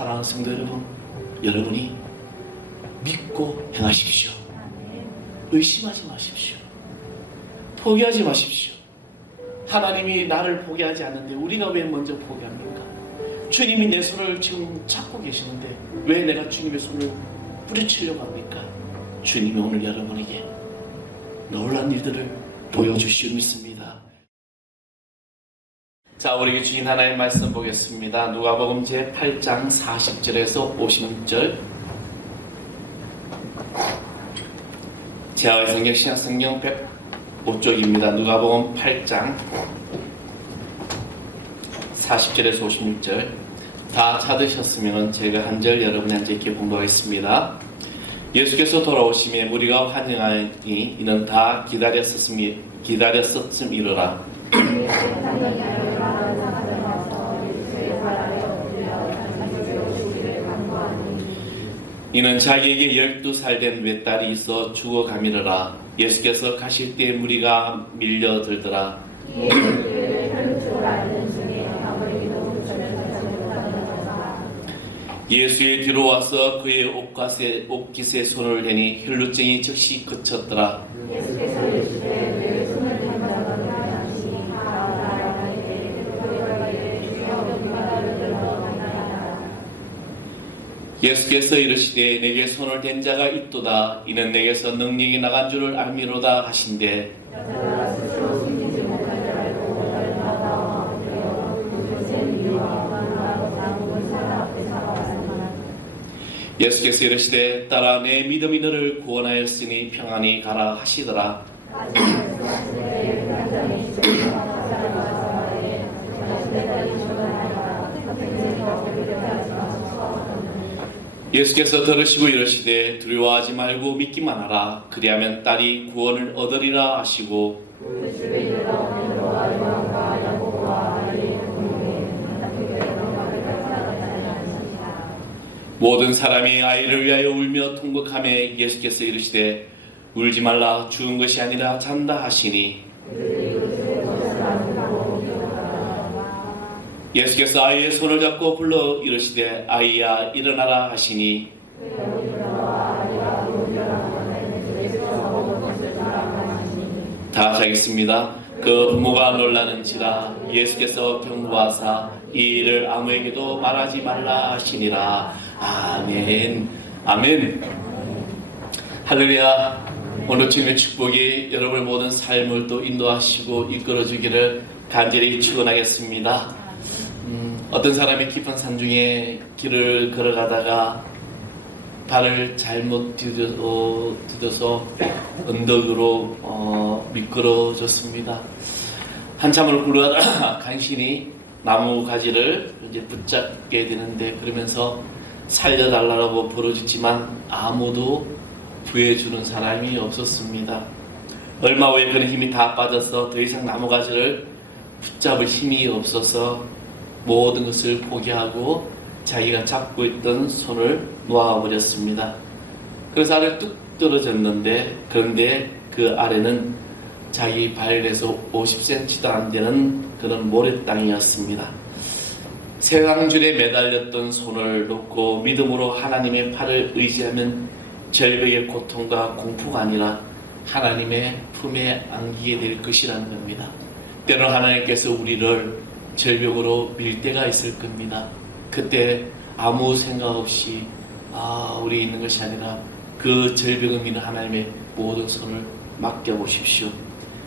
사랑하는 성도 여러분, 여러분이 믿고 행하십시오. 의심하지 마십시오. 포기하지 마십시오. 하나님이 나를 포기하지 않는데 우리가 왜 먼저 포기합니까? 주님이 내 손을 지금 잡고 계시는데 왜 내가 주님의 손을 뿌리치려고 합니까? 주님이 오늘 여러분에게 놀라운 일들을 보여주시오 믿습니다. 자, 우리 주신 하나님의 말씀 보겠습니다. 누가복음 제8장 40절에서 56절. 제아의 성경 신약성경 105쪽입니다. 누가복음 8장 40절에서 56절. 다 찾으셨으면 제가 한 절 여러분한테 이렇게 공부하겠습니다. 예수께서 돌아오심에 무리가 환영하니 이는 다 기다렸었음이로라. 이는 자기에게 12살 된 외딸이 있어 죽어가미르라. 예수께서 가실 때 무리가 밀려들더라. 예수의 뒤로 와서 그의 옷깃에 손을 대니 혈루증이 즉시 그쳤더라. 예수께서 이르시되 내게 손을 댄 자가 있도다. 이는 내게서 능력이 나간 줄을 알미로다 하신대. 예수께서 이르시되 딸아 내 믿음이 너를 구원하였으니 평안히 가라 하시더라. 예수께서 들으시고 이르시되 두려워하지 말고 믿기만 하라. 그리하면 딸이 구원을 얻으리라 하시고 모든 사람이 아이를 위하여 울며 통곡하며 예수께서 이르시되 울지 말라 죽은 것이 아니라 잔다 하시니 예수께서 아이의 손을 잡고 불러 이르시되 아이야 일어나라 하시니 다 하겠습니다. 그 부모가 놀라는지라. 예수께서 경고하사 이 일을 아무에게도 말하지 말라 하시니라. 아멘. 아멘. 할렐루야. 오늘 주님의 축복이 여러분의 모든 삶을 또 인도하시고 이끌어주기를 간절히 축원하겠습니다. 어떤 사람이 깊은 산 중에 길을 걸어가다가 발을 잘못 디뎌서 언덕으로 미끄러졌습니다. 한참을 굴러가다가 간신히 나무 가지를 이제 붙잡게 되는데 그러면서 살려달라고 부르짖지만 아무도 구해주는 사람이 없었습니다. 얼마 후에 그는 힘이 다 빠져서 더 이상 나무 가지를 붙잡을 힘이 없어서 모든 것을 포기하고 자기가 잡고 있던 손을 놓아버렸습니다. 그래서 아래 뚝 떨어졌는데 그런데 그 아래는 자기 발에서 50cm도 안 되는 그런 모래땅이었습니다. 쇠강줄에 매달렸던 손을 놓고 믿음으로 하나님의 팔을 의지하면 절벽의 고통과 공포가 아니라 하나님의 품에 안기게 될 것이라는 겁니다. 때로는 하나님께서 우리를 절벽으로 밀 때가 있을 겁니다. 그때 아무 생각 없이 우리 있는 것이 아니라 그 절벽을 미는 하나님의 모든 손을 맡겨보십시오.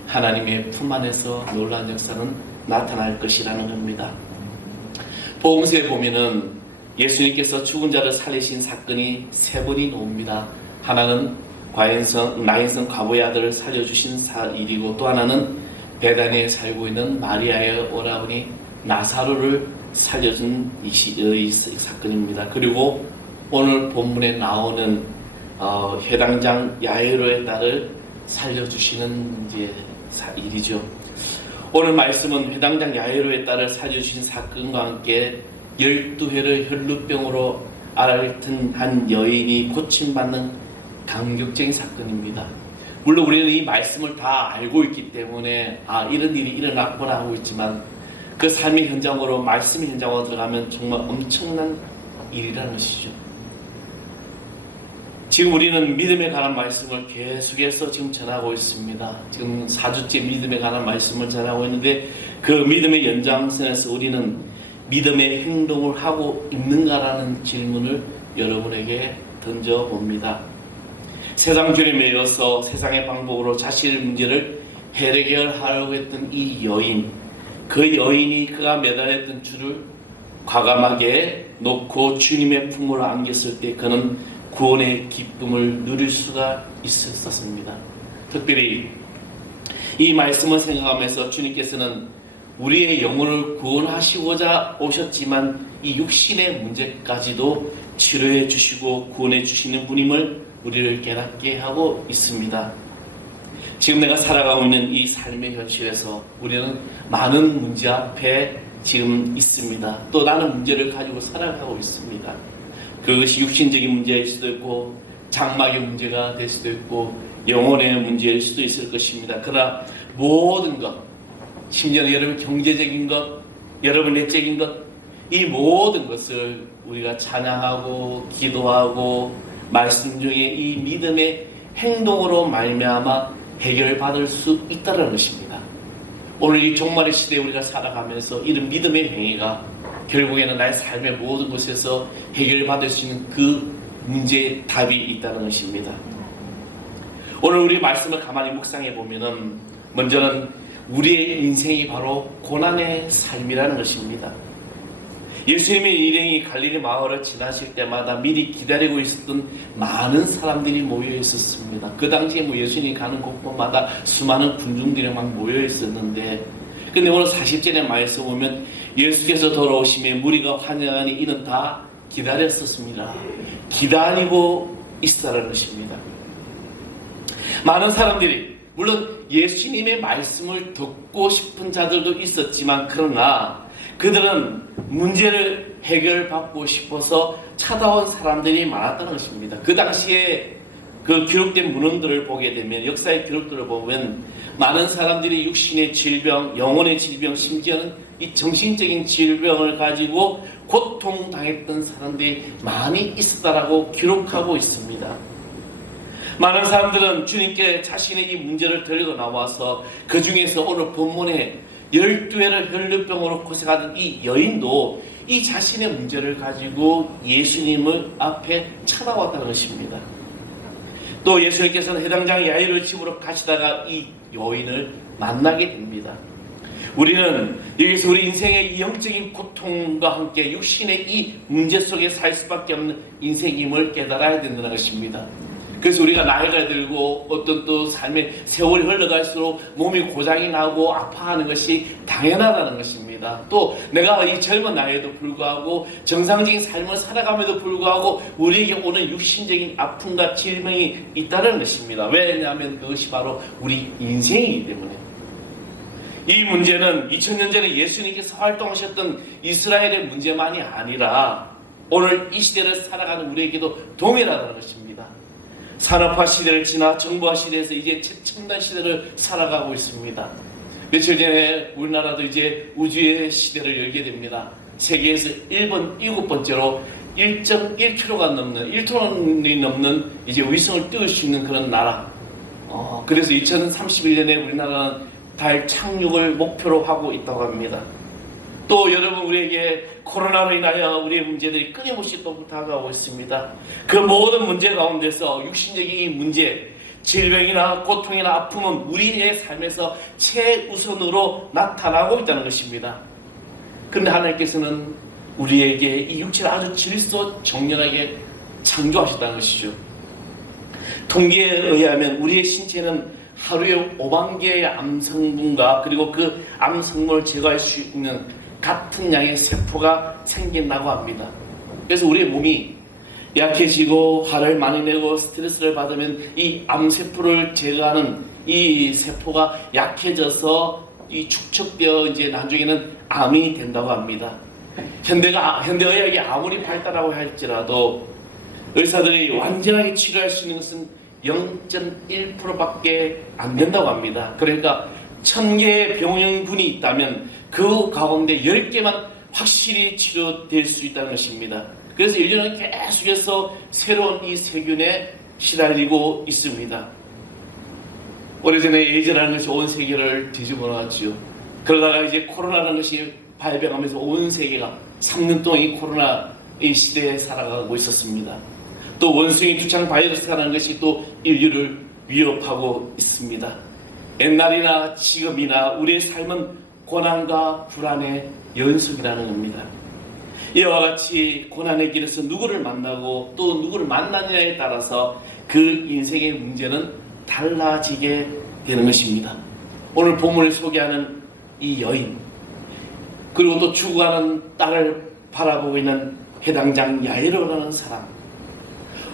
하나님의 품 안에서 놀라운 역사는 나타날 것이라는 겁니다. 복음서에 보면은 예수님께서 죽은 자를 살리신 사건이 세 번이 나옵니다. 하나는 나인성 과부의 아들을 살려주신 일이고 또 하나는 베다니에 살고 있는 마리아의 오라버니 나사로를 살려준 이 사건입니다. 그리고 오늘 본문에 나오는 해당장 야이로의 딸을 살려주시는 일이죠. 오늘 말씀은 해당장 야이로의 딸을 살려주신 사건과 함께 12회를 혈루병으로 앓던 한 여인이 고침받는 감격적인 사건입니다. 물론 우리는 이 말씀을 다 알고 있기 때문에 이런 일이 일어났구나 하고 있지만 그 삶의 현장으로 말씀의 현장으로 들어가면 정말 엄청난 일이라는 것이죠. 지금 우리는 믿음에 관한 말씀을 계속해서 지금 전하고 있습니다. 지금 4주째 믿음에 관한 말씀을 전하고 있는데 그 믿음의 연장선에서 우리는 믿음의 행동을 하고 있는가라는 질문을 여러분에게 던져봅니다. 세상 줄에 매여서 세상의 방법으로 자신의 문제를 해결하려고 했던 이 여인, 그 여인이 그가 매달렸던 줄을 과감하게 놓고 주님의 품으로 안겼을 때 그는 구원의 기쁨을 누릴 수가 있었습니다. 특별히 이 말씀을 생각하면서 주님께서는 우리의 영혼을 구원하시고자 오셨지만 이 육신의 문제까지도 치료해 주시고 구원해 주시는 분임을 우리를 깨닫게 하고 있습니다. 지금 내가 살아가고 있는 이 삶의 현실에서 우리는 많은 문제 앞에 지금 있습니다. 또 나는 문제를 가지고 살아가고 있습니다. 그것이 육신적인 문제일 수도 있고 장막의 문제가 될 수도 있고 영혼의 문제일 수도 있을 것입니다. 그러나 모든 것, 심지어 여러분 경제적인 것, 여러분 내적인 것, 이 모든 것을 우리가 찬양하고 기도하고 말씀 중에 이 믿음의 행동으로 말미암아 해결받을 수 있다는 것입니다. 오늘 이 종말의 시대에 우리가 살아가면서 이런 믿음의 행위가 결국에는 나의 삶의 모든 곳에서 해결받을 수 있는 그 문제의 답이 있다는 것입니다. 오늘 우리 말씀을 가만히 묵상해 보면은 먼저는 우리의 인생이 바로 고난의 삶이라는 것입니다. 예수님의 일행이 갈릴리 마을을 지나실 때마다 미리 기다리고 있었던 많은 사람들이 모여 있었습니다. 그 당시에 예수님이 가는 곳마다 수많은 군중들이 막 모여 있었는데, 근데 오늘 40절의 말씀 보면 예수께서 돌아오심에 무리가 환영하니 이는 다 기다렸었습니다. 기다리고 있었다는 것입니다. 많은 사람들이 물론 예수님의 말씀을 듣고 싶은 자들도 있었지만 그러나 그들은 문제를 해결받고 싶어서 찾아온 사람들이 많았다는 것입니다. 그 당시에 그 기록된 문헌들을 보게 되면, 역사의 기록들을 보면 많은 사람들이 육신의 질병, 영혼의 질병, 심지어는 이 정신적인 질병을 가지고 고통당했던 사람들이 많이 있었다라고 기록하고 있습니다. 많은 사람들은 주님께 자신의 이 문제를 들고 나와서 그 중에서 오늘 본문에 12회를 혈류병으로 고생하던 이 여인도 이 자신의 문제를 가지고 예수님을 앞에 찾아왔다는 것입니다. 또 예수님께서는 해당장 야이로 집으로 가시다가 이 여인을 만나게 됩니다. 우리는 여기서 우리 인생의 영적인 고통과 함께 육신의 이 문제 속에 살 수밖에 없는 인생임을 깨달아야 된다는 것입니다. 그래서 우리가 나이가 들고 어떤 또 삶의 세월이 흘러갈수록 몸이 고장이 나고 아파하는 것이 당연하다는 것입니다. 또 내가 이 젊은 나이에도 불구하고 정상적인 삶을 살아감에도 불구하고 우리에게 오는 육신적인 아픔과 질병이 있다는 것입니다. 왜냐하면 그것이 바로 우리 인생이기 때문에. 이 문제는 2000년 전에 예수님께서 활동하셨던 이스라엘의 문제만이 아니라 오늘 이 시대를 살아가는 우리에게도 동일하다는 것입니다. 산업화 시대를 지나 정보화 시대에서 이제 최첨단 시대를 살아가고 있습니다. 며칠 전에 우리나라도 이제 우주의 시대를 열게 됩니다. 세계에서 7번째로 1.1kg가 넘는 1톤이 넘는 이제 위성을 띄울 수 있는 그런 나라. 그래서 2031년에 우리나라는 달 착륙을 목표로 하고 있다고 합니다. 또 여러분, 우리에게 코로나로 인하여 우리의 문제들이 끊임없이 또 다가오고 있습니다. 그 모든 문제 가운데서 육신적인 문제, 질병이나 고통이나 아픔은 우리의 삶에서 최우선으로 나타나고 있다는 것입니다. 그런데 하나님께서는 우리에게 이 육체를 아주 질서정연하게 창조하셨다는 것이죠. 통계에 의하면 우리의 신체는 하루에 5만 개의 암성분과 그리고 그 암성분을 제거할 수 있는 같은 양의 세포가 생긴다고 합니다. 그래서 우리의 몸이 약해지고 화를 많이 내고 스트레스를 받으면 이 암세포를 제거하는 이 세포가 약해져서 이 축적되어 이제 나중에는 암이 된다고 합니다. 현대의학이 아무리 발달하고 할지라도 의사들이 완전하게 치료할 수 있는 것은 0.1%밖에 안 된다고 합니다. 그러니까 1000개의 병원군이 있다면 그 가운데 10개만 확실히 치료될 수 있다는 것입니다. 그래서 인류는 계속해서 새로운 이 세균에 시달리고 있습니다. 오래전에 에이즈라는 것이 온 세계를 뒤집어 놓았지요. 그러다가 이제 코로나라는 것이 발병하면서 온 세계가 3년 동안 이 코로나 이 시대에 살아가고 있었습니다. 또 원숭이 두창 바이러스라는 것이 또 인류를 위협하고 있습니다. 옛날이나 지금이나 우리의 삶은 고난과 불안의 연속이라는 겁니다. 이와 같이 고난의 길에서 누구를 만나고 또 누구를 만나느냐에 따라서 그 인생의 문제는 달라지게 되는 것입니다. 오늘 본문을 소개하는 이 여인, 그리고 또 죽어가는 딸을 바라보고 있는 해당장 야이로라는 사람,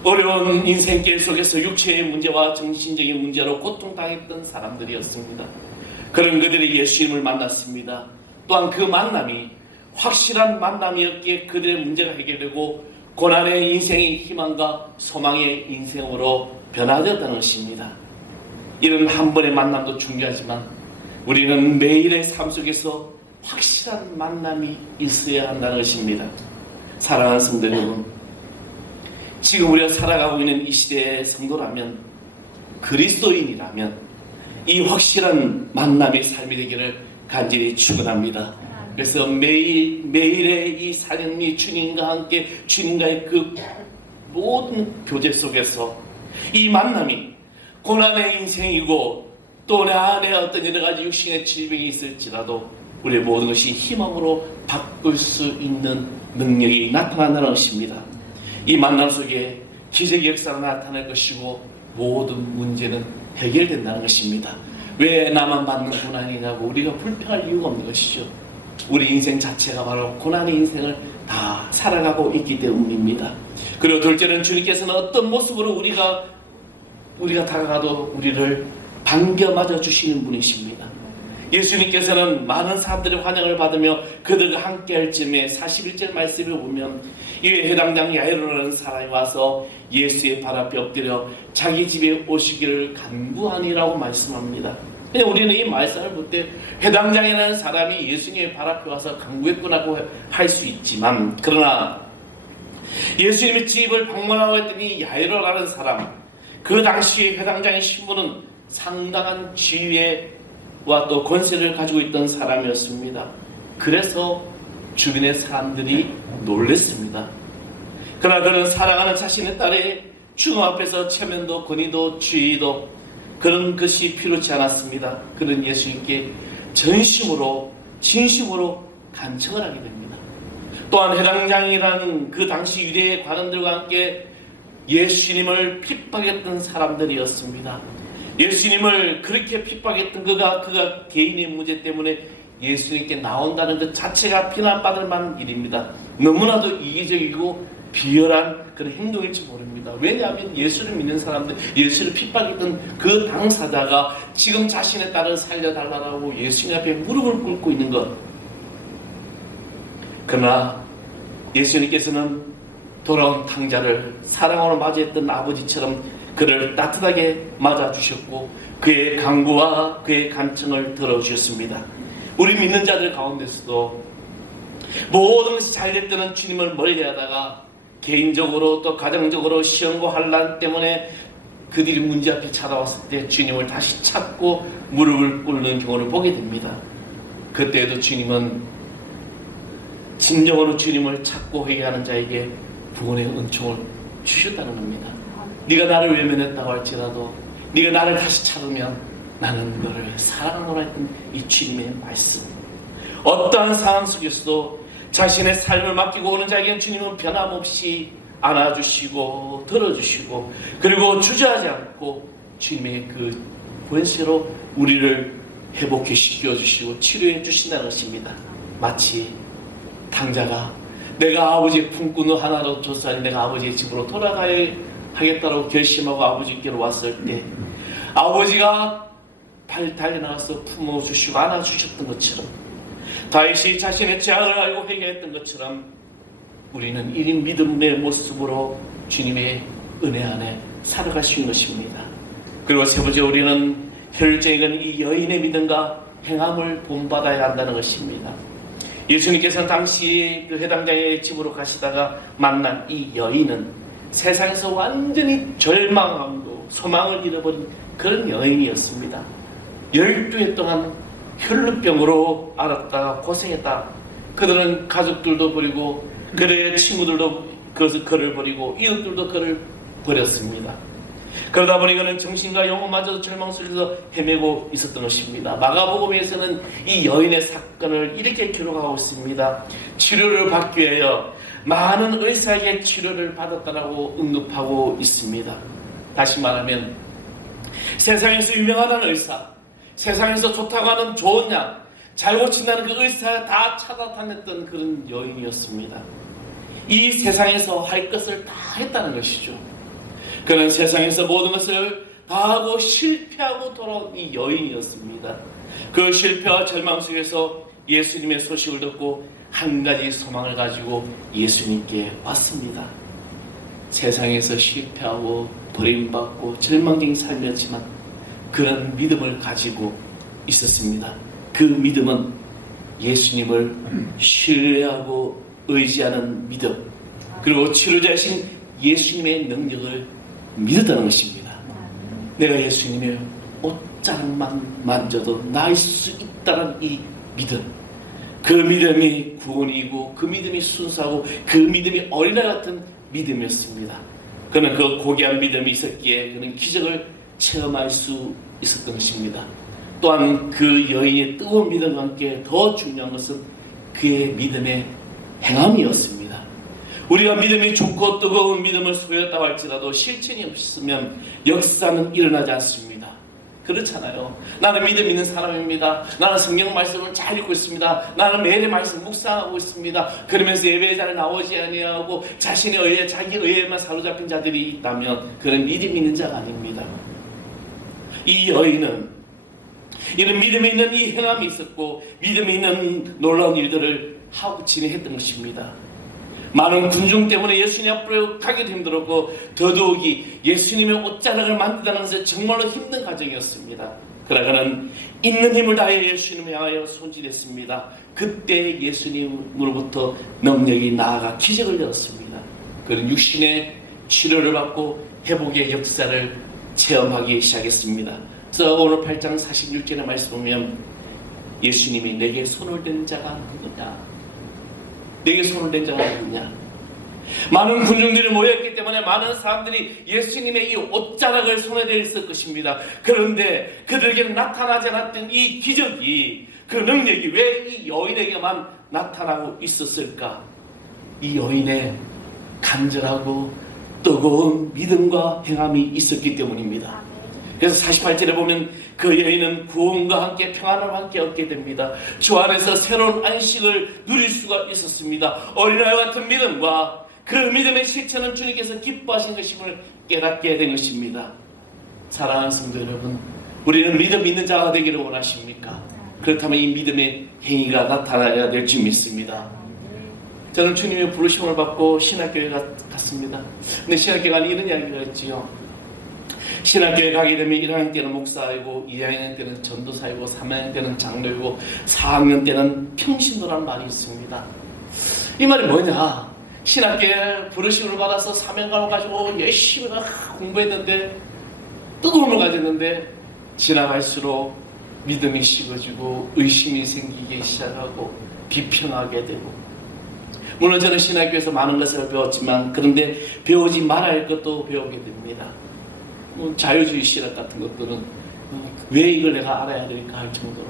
어려운 인생길 속에서 육체의 문제와 정신적인 문제로 고통당했던 사람들이었습니다. 그런 그들이 예수님을 만났습니다. 또한 그 만남이 확실한 만남이었기에 그들의 문제가 해결되고 고난의 인생의 희망과 소망의 인생으로 변화되었다는 것입니다. 이런 한 번의 만남도 중요하지만 우리는 매일의 삶 속에서 확실한 만남이 있어야 한다는 것입니다. 사랑하는 성도 여러분, 지금 우리가 살아가고 있는 이 시대의 성도라면, 그리스도인이라면 이 확실한 만남의 삶이 되기를 간절히 축원합니다. 그래서 매일의 이 삶이 주님과 함께 주님과의 그 모든 교제 속에서 이 만남이 고난의 인생이고 또 내 안에 어떤 여러 가지 육신의 질병이 있을지라도 우리의 모든 것이 희망으로 바꿀 수 있는 능력이 나타난다는 것입니다. 이 만남 속에 기적의 역사가 나타날 것이고 모든 문제는 해결된다는 것입니다. 왜 나만 받는 고난이냐고 우리가 불평할 이유가 없는 것이죠. 우리 인생 자체가 바로 고난의 인생을 다 살아가고 있기 때문입니다. 그리고 둘째는 주님께서는 어떤 모습으로 우리가 다가가도 우리를 반겨 맞아 주시는 분이십니다. 예수님께서는 많은 사람들의 환영을 받으며 그들과 함께 할 즈음에 41절 말씀을 보면 이에 해당장 야이로라는 사람이 와서 예수의 발 앞에 엎드려 자기 집에 오시기를 간구하니라고 말씀합니다. 그냥 우리는 이 말씀을 볼 때 해당장이라는 사람이 예수님의 발 앞에 와서 간구했구나고 할 수 있지만, 그러나 예수님의 집을 방문하고 했더니 야이로라는 사람, 그 당시 해당장의 신분은 상당한 지위와 또 권세를 가지고 있던 사람이었습니다. 그래서 주변의 사람들이 놀랐습니다. 그러나 그는 사랑하는 자신의 딸의 죽음 앞에서 체면도 권위도 지위도 그런 것이 필요치 않았습니다. 그는 예수님께 전심으로 진심으로 간청을 하게 됩니다. 또한 해당장이라는 그 당시 유대의 관원들과 함께 예수님을 핍박했던 사람들이었습니다. 예수님을 그렇게 핍박했던 그가 개인의 문제 때문에 예수님께 나온다는 것 자체가 비난받을 만한 일입니다. 너무나도 이기적이고 비열한 그런 행동일지 모릅니다. 왜냐하면 예수를 믿는 사람들, 예수를 핍박했던 그 당사자가 지금 자신의 딸을 살려달라고 예수님 앞에 무릎을 꿇고 있는 것. 그러나 예수님께서는 돌아온 탕자를 사랑으로 맞이했던 아버지처럼 그를 따뜻하게 맞아주셨고 그의 간구와 그의 간청을 들어주셨습니다. 우리 믿는 자들 가운데서도 모든 것이 잘될 때는 주님을 멀리하다가 개인적으로 또 가정적으로 시험과 환난 때문에 그들이 문제 앞에 찾아왔을 때 주님을 다시 찾고 무릎을 꿇는 경우를 보게 됩니다. 그때에도 주님은 진정으로 주님을 찾고 회개하는 자에게 구원의 은총을 주셨다는 겁니다. 네가 나를 외면했다고 할지라도 네가 나를 다시 찾으면 나는 너를 사랑하노라 했던 이 주님의 말씀, 어떠한 상황 속에서도 자신의 삶을 맡기고 오는 자에게는 주님은 변함없이 안아주시고 들어주시고 그리고 주저하지 않고 주님의 그 권세로 우리를 회복해 시켜주시고 치료해 주신다는 것입니다. 마치 탕자가 내가 아버지의 품꾼 하나로 줬으니 내가 아버지의 집으로 돌아가야 하겠다고 결심하고 아버지께로 왔을 때 아버지가 달려나가서 품어주시고 안아주셨던 것처럼, 다윗이 자신의 죄악을 알고 회개했던 것처럼 우리는 1인 믿음의 모습으로 주님의 은혜 안에 살아갈 수 있는 것입니다. 그리고 세 번째, 우리는 혈제익은 이 여인의 믿음과 행함을 본받아야 한다는 것입니다. 예수님께서는 당시 그 회당장의 집으로 가시다가 만난 이 여인은 세상에서 완전히 절망하고 소망을 잃어버린 그런 여인이었습니다. 12해 동안 혈루병으로 앓았다가 고생했다. 그들은 가족들도 버리고 그들의 친구들도 그를 버리고 이웃들도 그를 버렸습니다. 그러다 보니 그는 정신과 영혼마저도 절망 속에서 헤매고 있었던 것입니다. 마가복음에서는 이 여인의 사건을 이렇게 기록하고 있습니다. 치료를 받기 위하여 많은 의사에게 치료를 받았다라고 언급하고 있습니다. 다시 말하면 세상에서 유명하다는 의사, 세상에서 좋다고 하는 좋은 약, 잘 고친다는 그 의사 다 찾아다녔던 그런 여인이었습니다. 이 세상에서 할 것을 다 했다는 것이죠. 그는 세상에서 모든 것을 다 하고 실패하고 돌아온 이 여인이었습니다. 그 실패와 절망 속에서 예수님의 소식을 듣고 한 가지 소망을 가지고 예수님께 왔습니다. 세상에서 실패하고 버림받고 절망적인 삶이었지만 그런 믿음을 가지고 있었습니다. 그 믿음은 예수님을 신뢰하고 의지하는 믿음, 그리고 치료자이신 예수님의 능력을 믿었다는 것입니다. 내가 예수님의 옷자락만 만져도 나을 수 있다는 이 믿음, 그 믿음이 구원이고 그 믿음이 순수하고 그 믿음이 어린아이 같은 믿음이었습니다. 그는 그 고귀한 믿음이 있었기에 그는 기적을 체험할 수 있었던 것입니다. 또한 그 여인의 뜨거운 믿음과 함께 더 중요한 것은 그의 믿음의 행함이었습니다. 우리가 믿음이 좋고 뜨거운 믿음을 소유했다고 할지라도 실천이 없으면 역사는 일어나지 않습니다. 그렇잖아요. 나는 믿음 있는 사람입니다. 나는 성경 말씀을 잘 읽고 있습니다. 나는 매일 말씀 묵상하고 있습니다. 그러면서 예배에 잘 나오지 아니하고 자신의 의에, 자기 의에만 사로잡힌 자들이 있다면 그는 믿음 있는 자가 아닙니다. 이 여인은 이런 믿음이 있는 이 행함이 있었고 믿음이 있는 놀라운 일들을 하고 진행했던 것입니다. 많은 군중 때문에 예수님 앞으로 가기도 힘들었고 더더욱이 예수님의 옷자락을 만든다는 것은 정말로 힘든 과정이었습니다. 그러나 그는 있는 힘을 다해 예수님을 향하여 손질했습니다. 그때 예수님으로부터 능력이 나아가 기적을 이뤘습니다. 그는 육신의 치료를 받고 회복의 역사를 체험하기 시작했습니다. 그래서 오늘 8장 46절의 말씀 보면 예수님이 내게 손을 댄 자가 누구냐? 내게 손을 댄 자가 누구냐? 많은 군중들이 모였기 때문에 많은 사람들이 예수님의 이 옷자락을 손에 대었을 것입니다. 그런데 그들에게 나타나지 않았던 이 기적이, 그 능력이 왜 이 여인에게만 나타나고 있었을까? 이 여인의 간절하고 뜨거운 믿음과 행함이 있었기 때문입니다. 그래서 48절에 보면 그 여인은 구원과 함께 평안을 함께 얻게 됩니다. 주 안에서 새로운 안식을 누릴 수가 있었습니다. 어린아이 같은 믿음과 그 믿음의 실천은 주님께서 기뻐하신 것임을 깨닫게 된 것입니다. 사랑하는 성도 여러분, 우리는 믿음 있는 자가 되기를 원하십니까? 그렇다면 이 믿음의 행위가 나타나야 될 줄 믿습니다. 저는 주님의 부르심을 받고 신학교에 갔습니다. 근데 신학교에 가는 이런 이야기가 있지요. 신학교에 가게 되면 1학년 때는 목사이고 2학년 때는 전도사이고 3학년 때는 장로이고 4학년 때는 평신도라는 말이 있습니다. 이 말이 뭐냐? 신학교에 부르심을 받아서 사명감을 가지고 열심히 공부했는데 뜨거움을 가졌는데 지나갈수록 믿음이 식어지고 의심이 생기기 시작하고 비평하게 되고, 물론 저는 신학교에서 많은 것을 배웠지만 그런데 배우지 말아야 할 것도 배우게 됩니다. 자유주의 신학 같은 것들은 왜 이걸 내가 알아야 될까 할 정도로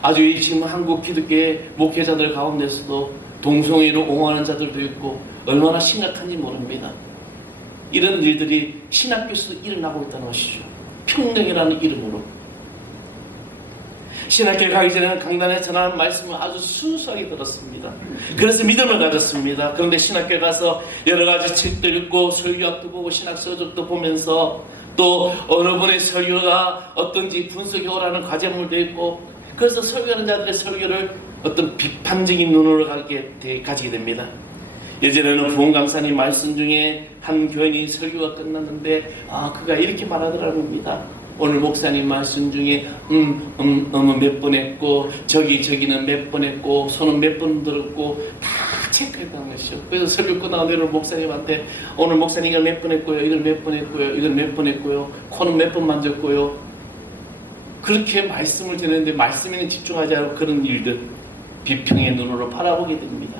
아주 지금 한국 기독교의 목회자들 가운데서도 동성애로 옹호하는 자들도 있고 얼마나 심각한지 모릅니다. 이런 일들이 신학교에서도 일어나고 있다는 것이죠. 평등이라는 이름으로. 신학교에 가기 전에는 강단에 전하는 말씀을 아주 순수하게 들었습니다. 그래서 믿음을 가졌습니다. 그런데 신학교에 가서 여러 가지 책도 읽고 설교학도 보고 신학서적도 보면서 또 어느 분의 설교가 어떤지 분석해 오라는 과제물도 있고, 그래서 설교하는 자들의 설교를 어떤 비판적인 눈으로 가지게 됩니다. 예전에는 부흥 강사님 말씀 중에 한 교인이 설교가 끝났는데 그가 이렇게 말하더랍니다. 오늘 목사님 말씀 중에 몇 번 했고 저기는 몇 번 했고 손은 몇 번 들었고 다 체크했다는 것이죠. 그래서 설교 끝나고 내려오는 목사님한테 오늘 목사님 이걸 몇 번 했고요, 이걸 몇 번 했고요, 이걸 몇 번 했고요, 코는 몇 번 만졌고요. 그렇게 말씀을 드리는데 말씀에는 집중하지 않고 그런 일들 비평의 눈으로 바라보게 됩니다.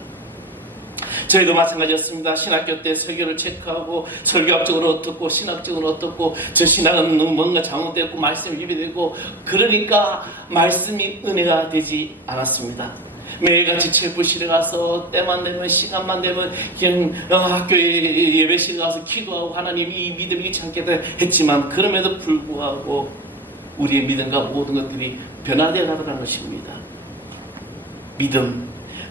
저희도 마찬가지였습니다. 신학교 때 설교를 체크하고 설교학적으로 어떻고 신학적으로 어떻고 저 신학은 뭔가 잘못되고 말씀이 위배되고 그러니까 말씀이 은혜가 되지 않았습니다. 매일같이 첼프실에 가서 때만 되면 시간만 되면 그냥 학교에 예배실에 가서 기도하고 하나님 이 믿음이 잃지 않게 했지만 그럼에도 불구하고 우리의 믿음과 모든 것들이 변화되어 가더라는 것입니다. 믿음,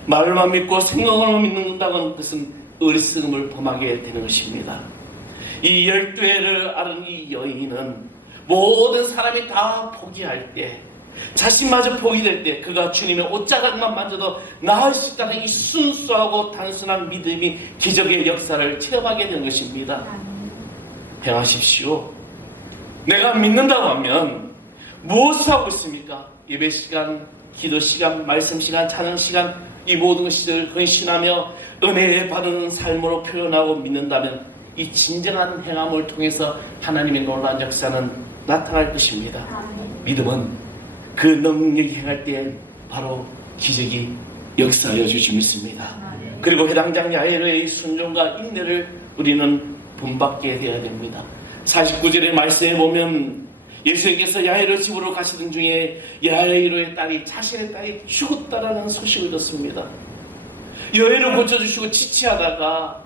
말만 믿고 생각만 믿는다는 것은 어리석음을 범하게 되는 것입니다. 이 12회를 앓은 이 여인은 모든 사람이 다 포기할 때 자신마저 포기될 때 그가 주님의 옷자락만 만져도 나을 수 있다는 이 순수하고 단순한 믿음이 기적의 역사를 체험하게 되는 것입니다. 행하십시오. 내가 믿는다고 하면 무엇을 하고 있습니까? 예배 시간, 기도 시간, 말씀 시간, 찬양 시간 이 모든 것을 헌신하며 은혜 받은 삶으로 표현하고 믿는다면 이 진정한 행함을 통해서 하나님의 놀라운 역사는 나타날 것입니다. 믿음은 그 능력이 행할 때 바로 기적이 역사하여 주시 믿습니다. 그리고 해당장 야이로의 순종과 인내를 우리는 본받게 되어야 됩니다. 49절의 말씀에 보면 예수님께서 야이로 집으로 가시던 중에 야이로의 딸이 자신의 딸이 죽었다라는 소식을 듣습니다. 여인을 고쳐주시고 지치하다가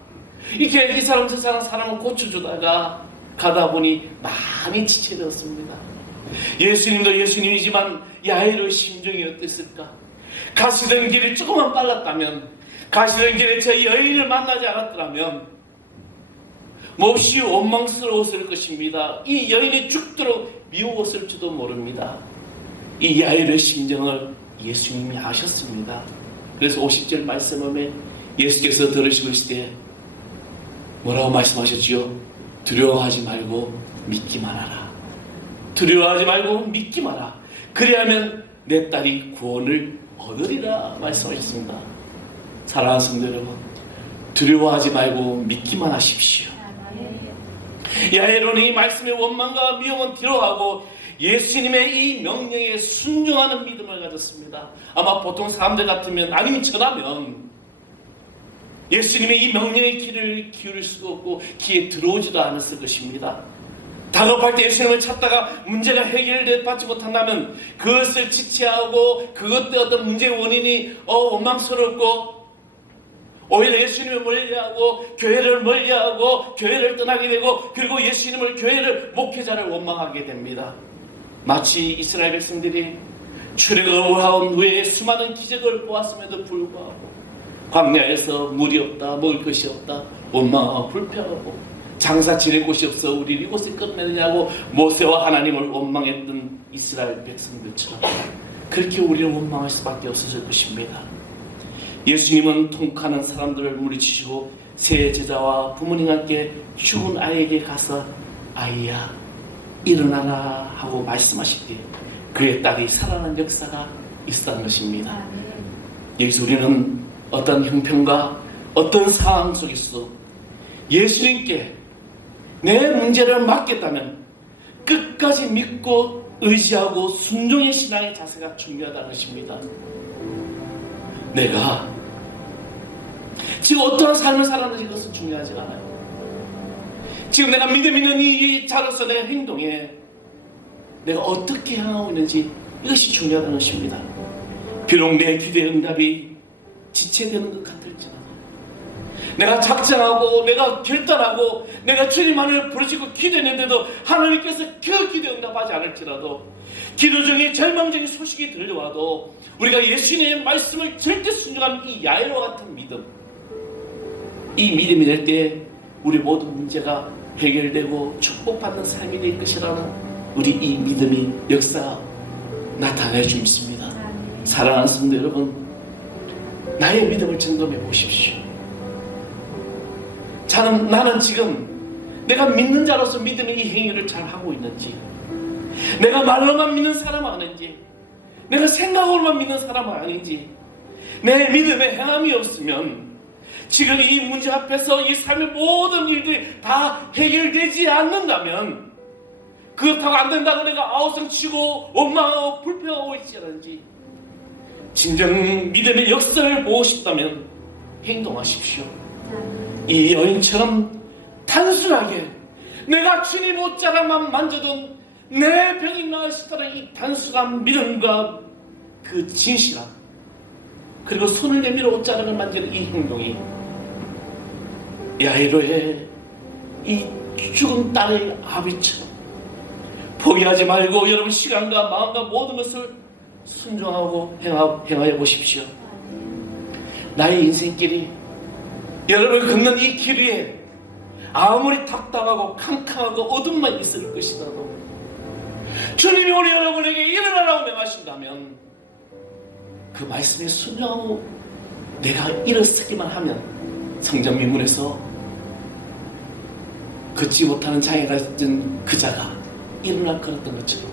이렇게 이 사람 저 사람을 고쳐주다가 가다 보니 많이 지체되었습니다. 예수님도 예수님이지만 야이로의 심정이 어땠을까? 가시던 길이 조금만 빨랐다면, 가시던 길에 저 여인을 만나지 않았더라면 몹시 원망스러웠을 것입니다. 이 여인이 죽도록 미워했을지도 모릅니다. 이 야이로의 심정을 예수님이 아셨습니다. 그래서 50절 말씀에 예수께서 들으시고 있을 때 뭐라고 말씀하셨지요? 두려워하지 말고 믿기만 하라. 두려워하지 말고 믿기만 하라. 그리하면 내 딸이 구원을 얻으리라 말씀하셨습니다. 사랑하는 성도 여러분, 두려워하지 말고 믿기만 하십시오. 야이로는 이 말씀의 원망과 미움은 뒤로하고 예수님의 이 명령에 순종하는 믿음을 가졌습니다. 아마 보통 사람들 같으면 아니면 저라면 예수님의 이 명령의 귀를 기울일 수가 없고 귀에 들어오지도 않았을 것입니다. 다급할 때 예수님을 찾다가 문제가 해결받지 못한다면 그것을 지체하고 그것 때 어떤 문제의 원인이 원망스럽고 오히려 예수님을 멀리하고 교회를 멀리하고 교회를 떠나게 되고 그리고 예수님을 교회를 목회자를 원망하게 됩니다. 마치 이스라엘 백성들이 출애굽한 후에 수많은 기적을 보았음에도 불구하고 광야에서 물이 없다, 먹을 것이 없다, 원망하고 불평하고 장사 지낼 곳이 없어 우리 이곳에 끝내느냐고 모세와 하나님을 원망했던 이스라엘 백성들처럼 그렇게 우리는 원망할 수밖에 없었을 것입니다. 예수님은 통곡하는 사람들을 물리치시고 세 제자와 부모님과 함께 죽은 아이에게 가서 아이야 일어나라 하고 말씀하실 때 그의 딸이 살아난 역사가 있었다는 것입니다. 여기서 우리는 어떤 형편과 어떤 상황 속에서도 예수님께 내 문제를 맡겠다면 끝까지 믿고 의지하고 순종의 신앙의 자세가 중요하다는 것입니다. 내가 지금 어떠한 삶을 살았는지 그것은 중요하지 않아요. 지금 내가 믿음 있는 이 자로서 내 행동에 내가 어떻게 향하고 있는지 이것이 중요하다는 것입니다. 비록 내 기도의 응답이 지체되는 것 같을지라도 내가 작정하고 내가 결단하고 내가 주님만을 부르짖고 기도했는데도 하나님께서 그 기도 응답하지 않을지라도 기도 중에 절망적인 소식이 들려와도 우리가 예수님의 말씀을 절대 순종하는 이 야이로와 같은 믿음, 이 믿음이 될 때 우리 모든 문제가 해결되고 축복받는 삶이 될 것이라는 우리 이 믿음이 역사 나타내 주십니다. 사랑하는 성도 여러분, 나의 믿음을 점검해 보십시오. 나는 지금 내가 믿는 자로서 믿음의 이 행위를 잘 하고 있는지, 내가 말로만 믿는 사람은 아닌지, 내가 생각으로만 믿는 사람은 아닌지, 내 믿음에 행함이 없으면 지금 이 문제 앞에서 이 삶의 모든 일들이 다 해결되지 않는다면, 그렇다고 안 된다고 내가 아우성치고 원망하고 불평하고 있지 않은지, 진정 믿음의 역사를 보고 싶다면 행동하십시오. 이 여인처럼 단순하게 내가 주님 옷자락만 만져도 내 병이 나으시다는 이 단순한 믿음과 그 진실함, 그리고 손을 내밀어 옷자락을 만지는 이 행동이 야이로의 이 죽은 딸의 아비처럼 포기하지 말고 여러분 시간과 마음과 모든 것을 순종하고 행하여 보십시오. 나의 인생길이, 여러분이 걷는 이 길 위에 아무리 답답하고 캄캄하고 어둠만 있을 것이라도 주님이 우리 여러분에게 일어나라고 명하신다면 그 말씀에 순종하고 내가 일어서기만 하면 성전 미문에서 걷지 못하는 장애가 있던 그자가 일어날 거였던 것처럼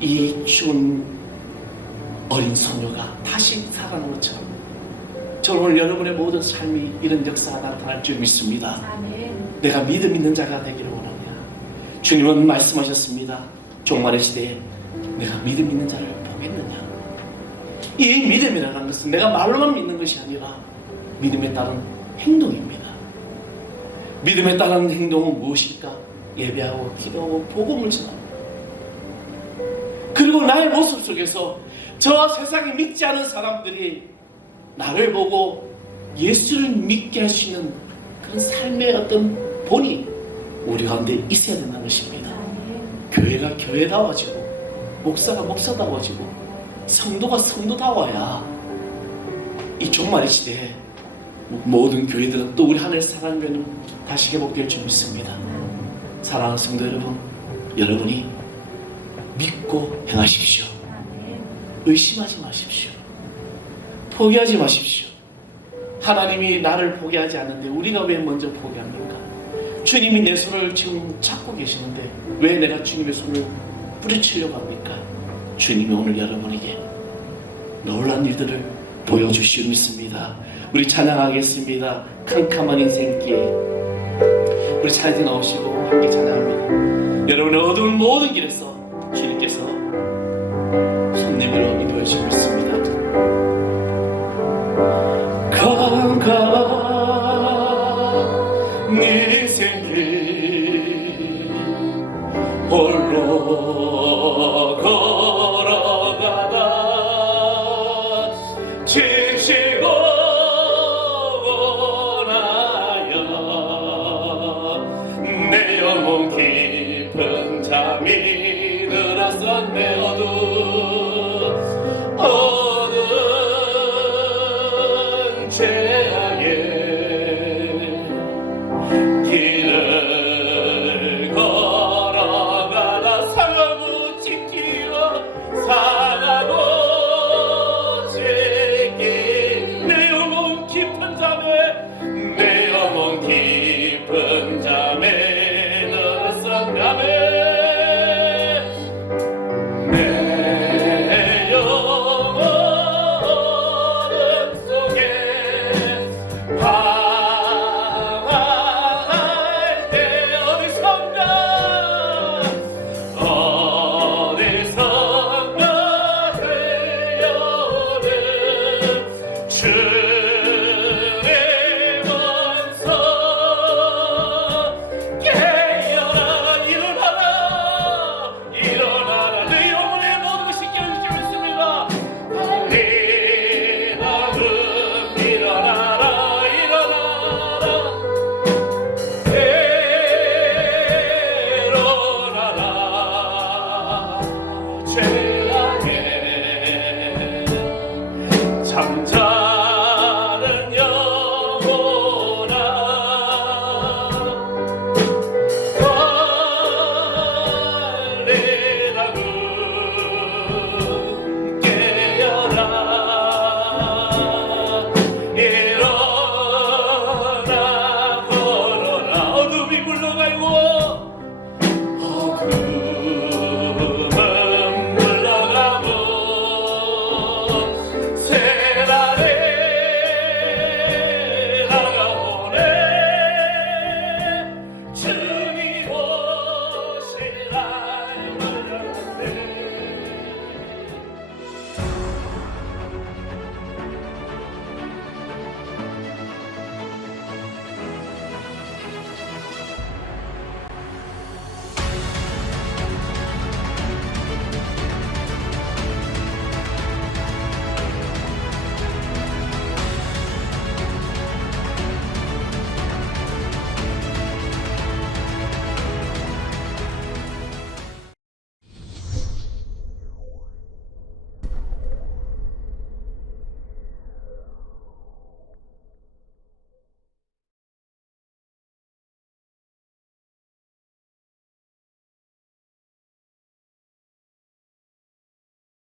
이 죽은 어린 소녀가 다시 살아난 것처럼 저는 오늘 여러분의 모든 삶이 이런 역사가 나타날 줄 믿습니다. 아멘. 내가 믿음 있는 자가 되기를 원하냐. 주님은 말씀하셨습니다. 종말의 시대에 내가 믿음 있는 자를 보겠느냐. 이 믿음이라는 것은 내가 말로만 믿는 것이 아니라 믿음에 따른 행동입니다. 믿음에 따른 행동은 무엇일까? 예배하고 기도하고 복음을 전합니다. 그리고 나의 모습 속에서 저 세상에 믿지 않은 사람들이 나를 보고 예수를 믿게 할 수 있는 그런 삶의 어떤 본이 우리 가운데 있어야 된다는 것입니다. 교회가 교회다워지고 목사가 목사다워지고 성도가 성도다워야 이 종말의 시대에 모든 교회들은 또 우리 하늘에서 살아가는 다시 회복될 줄 믿습니다. 사랑하는 성도 여러분, 여러분이 믿고 행하십시오. 의심하지 마십시오. 포기하지 마십시오. 하나님이 나를 포기하지 않는데 우리가 왜 먼저 포기합니까? 주님이 내 손을 지금 잡고 계시는데 왜 내가 주님의 손을 뿌리치려고 합니까? 주님이 오늘 여러분에게 놀라운 일들을 보여주시오 믿습니다. 우리 찬양하겠습니다. 캄캄한 인생길 우리 찬양에 나오시고 함께 찬양합니다. 여러분의 어두운 모든 길에서 주님께서 손님을 인도해 주시고 있습니다. 캄캄한 인생길 홀로